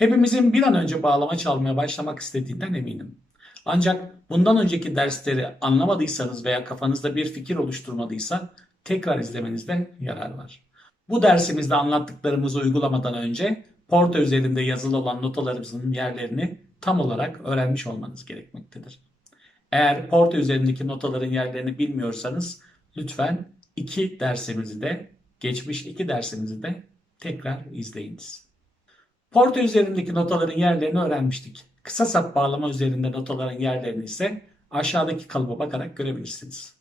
Hepimizin bir an önce bağlama çalmaya başlamak istediğinden eminim. Ancak bundan önceki dersleri anlamadıysanız veya kafanızda bir fikir oluşturmadıysa tekrar izlemenizde yarar var. Bu dersimizde anlattıklarımızı uygulamadan önce porta üzerinde yazılı olan notalarımızın yerlerini tam olarak öğrenmiş olmanız gerekmektedir. Eğer porta üzerindeki notaların yerlerini bilmiyorsanız lütfen iki dersimizi de geçmiş iki dersimizi de tekrar izleyiniz. Porta üzerindeki notaların yerlerini öğrenmiştik. Kısa sap bağlama üzerinde notaların yerlerini ise aşağıdaki kalıba bakarak görebilirsiniz.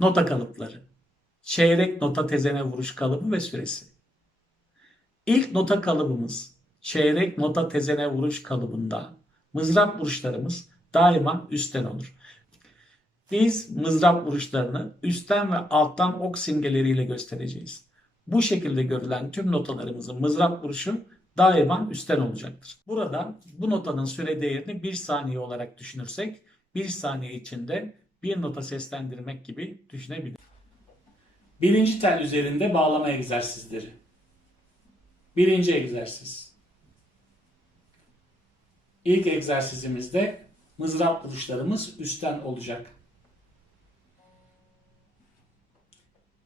Nota kalıpları. Çeyrek nota tezene vuruş kalıbı ve süresi. İlk nota kalıbımız çeyrek nota tezene vuruş kalıbında mızrap vuruşlarımız daima üstten olur. Biz mızrap vuruşlarını üstten ve alttan ok simgeleriyle göstereceğiz. Bu şekilde görülen tüm notalarımızın mızrap vuruşu daima üstten olacaktır. Burada bu notanın süre değerini 1 saniye olarak düşünürsek 1 saniye içinde bir nota seslendirmek gibi düşünebiliriz. Birinci tel üzerinde bağlama egzersizleri. Birinci egzersiz. İlk egzersizimizde mızrap vuruşlarımız üstten olacak.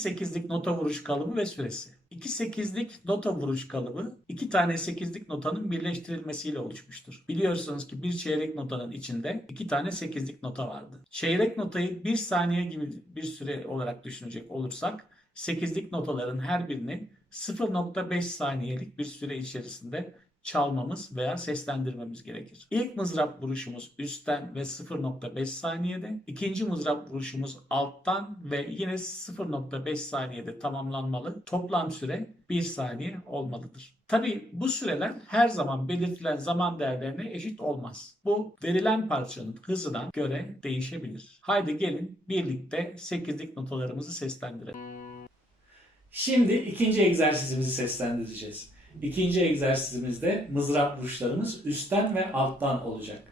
4. 2 sekizlik nota vuruş kalıbı ve süresi. 2 sekizlik nota vuruş kalıbı iki tane sekizlik notanın birleştirilmesiyle oluşmuştur. Biliyorsunuz ki bir çeyrek notanın içinde iki tane sekizlik nota vardı. Çeyrek notayı 1 saniye gibi bir süre olarak düşünecek olursak sekizlik notaların her birini 0.5 saniyelik bir süre içerisinde çalmamız veya seslendirmemiz gerekir. İlk mızrap vuruşumuz üstten ve 0.5 saniyede. ikinci mızrap vuruşumuz alttan ve yine 0.5 saniyede tamamlanmalı. Toplam süre 1 saniye olmalıdır. Tabi bu süreler her zaman belirtilen zaman değerlerine eşit olmaz. Bu verilen parçanın hızına göre değişebilir. Haydi gelin birlikte 8'lik notalarımızı seslendirelim. Şimdi ikinci egzersizimizi seslendireceğiz. İkinci egzersizimizde mızrap vuruşlarımız üstten ve alttan olacak.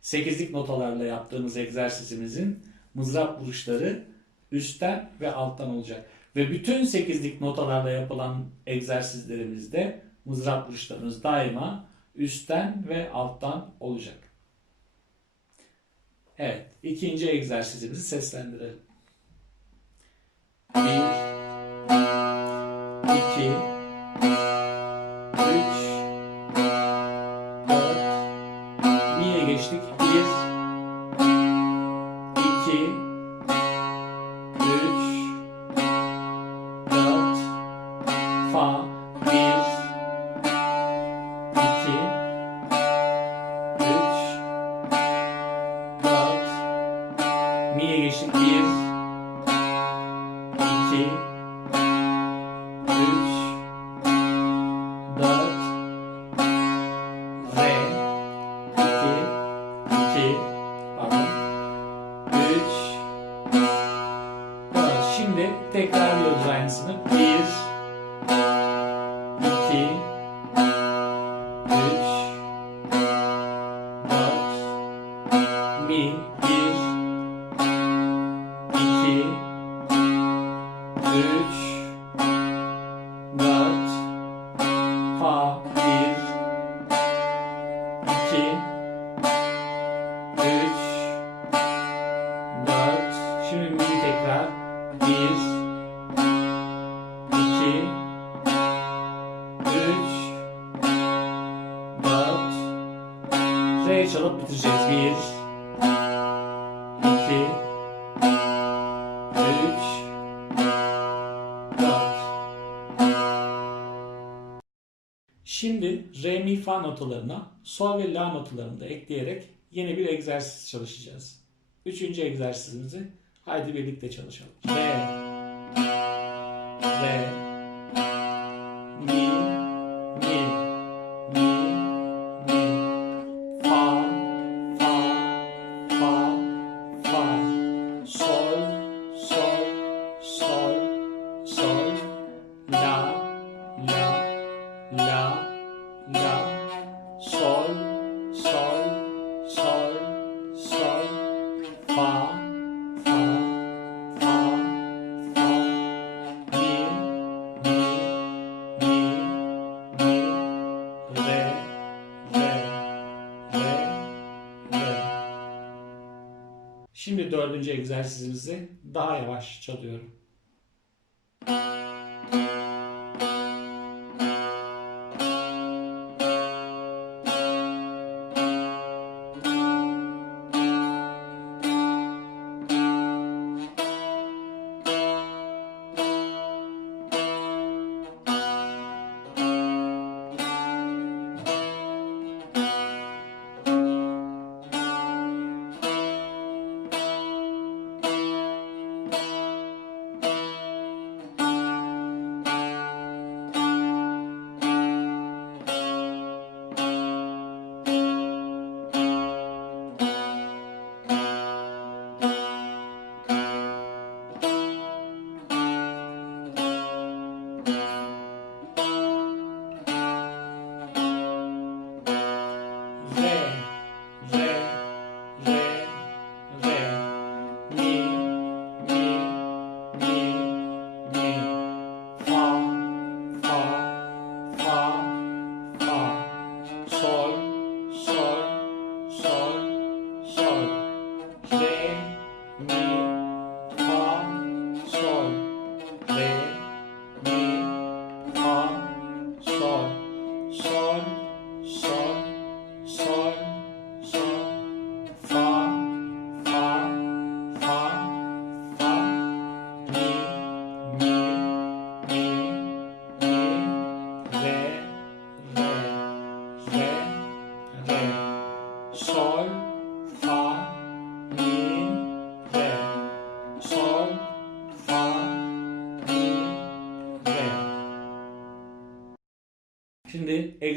Sekizlik notalarla yaptığımız egzersizimizin mızrap vuruşları üstten ve alttan olacak. Ve bütün sekizlik notalarla yapılan egzersizlerimizde mızrap vuruşlarımız daima üstten ve alttan olacak. Evet, ikinci egzersizimizi seslendirelim. 1 2 Bitireceğiz. Bir, iki, üç, dört. Şimdi re mi fa notalarına sol ve la notalarını da ekleyerek yeni bir egzersiz çalışacağız. Üçüncü egzersizimizi haydi birlikte çalışalım. Re, re, dördüncü egzersizimizi daha yavaş çalıyorum. Re,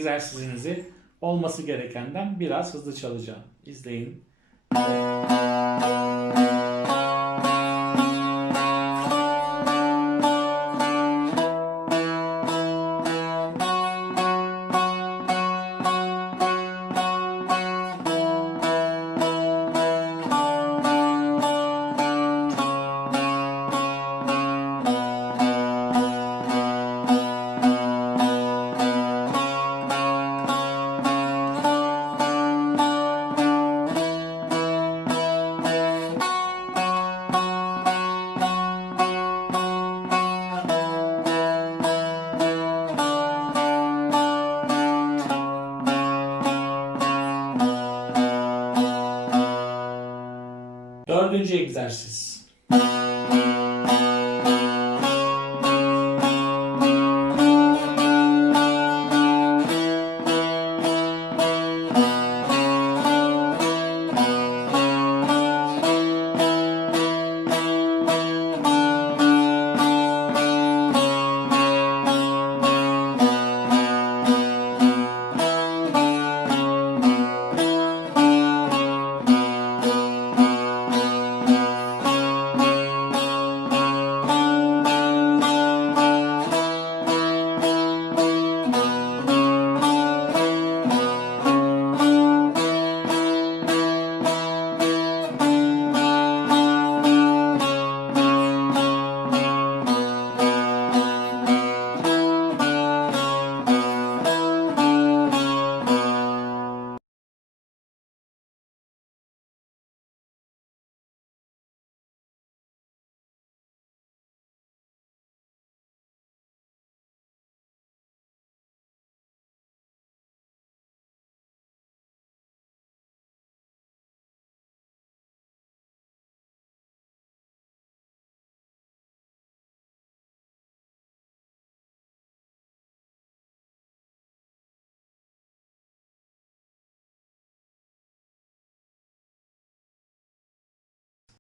egzersizinizi olması gerekenden biraz hızlı çalacağım. İzleyin. Dördüncü egzersiz.